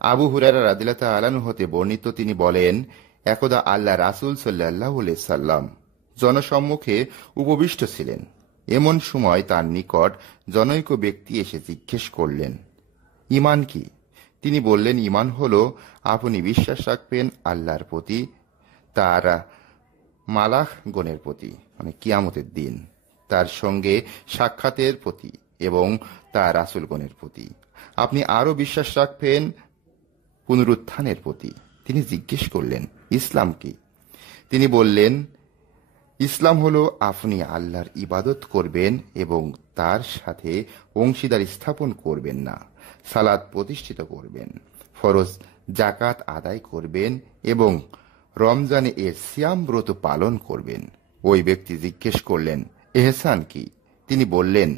আবু হুরায়রা রাদিয়াল্লাহু তাআলা আনহু হতে বর্ণিত, তিনি বলেন, একদা আল্লাহ রাসূল সাল্লাল্লাহু আলাইহি সাল্লাম জনসম্মুখে উপবিষ্ট ছিলেন। এমন সময় তার নিকট জনৈক ব্যক্তি এসে জিজ্ঞেস করলেন, ঈমান কি? তিনি বললেন, ঈমান হলো আপনি বিশ্বাস রাখবেন আল্লাহর প্রতি, তার মালাকগণের প্রতি, মানে কিয়ামতের দিন, তার সঙ্গে সাক্ষাতের প্রতি এবং তার রাসূলগণের প্রতি। আপনি আরও বিশ্বাস রাখবেন পুনরুত্থানের প্রতি। তিনি জিজ্ঞেস করলেন, ইসলাম কি? তিনি বললেন, ইসলাম হলো আপনি আল্লাহর ইবাদত করবেন এবং তার সাথে অংশীদার স্থাপন করবেন না, সালাত প্রতিষ্ঠিত করবেন, ফরজ জাকাত আদায় করবেন এবং রমজানে এর সিয়াম ব্রত পালন করবেন। ওই ব্যক্তি জিজ্ঞেস করলেন, এহসান কি? তিনি বললেন,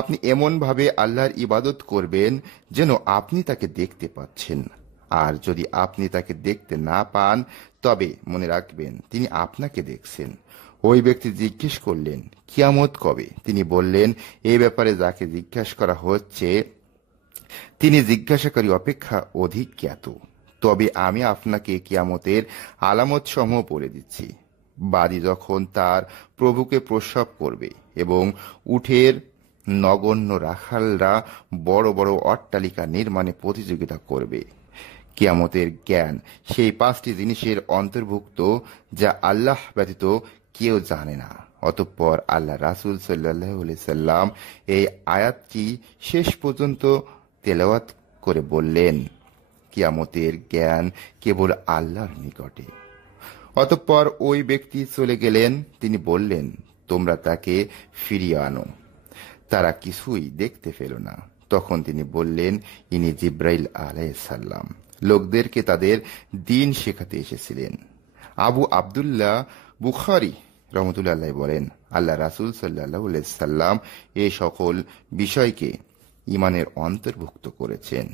আপনি এমনভাবে আল্লাহর ইবাদত করবেন যেন আপনি তাকে দেখতে পাচ্ছেন, আর যদি আপনি তাকে দেখতে না পান তবে মনে রাখবেন তিনি আপনাকে দেখছেন। ওই ব্যক্তি জিজ্ঞেস করলেন, কিয়ামত কবে? তিনি বললেন, এই ব্যাপারে যাকে জিজ্ঞাসা করা হচ্ছে তিনি জিজ্ঞাসাকারী অপেক্ষা অধিক জ্ঞাত। তবে আমি আপনাকে কিয়ামতের আলামত সমূহ বলে দিচ্ছি। বাদী যখন তার প্রভুকে প্রস্রাব করবে এবং উটের নগণ্য রাখালরা বড় বড় অট্টালিকা নির্মাণে প্রতিযোগিতা করবে। কিয়ামতের জ্ঞান সেই 5টি জিনিসের অন্তর্ভুক্ত যা আল্লাহ ব্যতীত কেউ জানে না। অতঃপর আল্লাহ রাসূল সাল্লাল্লাহু আলাইহি সাল্লাম এই আয়াতটি শেষ পর্যন্ত তেলাওয়াত করে বললেন, কিয়ামতের জ্ঞান কেবল আল্লাহর নিকটে। অতঃপর ওই ব্যক্তি চলে গেলেন। তিনি বললেন, তোমরা তাকে ফিরিয়ে আনো। তারা কিছুই দেখতে পেল না। তখন তিনি বললেন, ইনি জিব্রাইল আলাইহিস সালাম, লোকদেরকে তাদের দ্বীন শেখাতে এসেছিলেন। আবু আব্দুল্লাহ বুখারী রহমতুল্লাহ আলাইহি বলেন, আল্লাহ রাসূল সাল্লাল্লাহু আলাইহি সাল্লাম এই সকল বিষয়কে ঈমানের অন্তর্ভুক্ত করেছেন।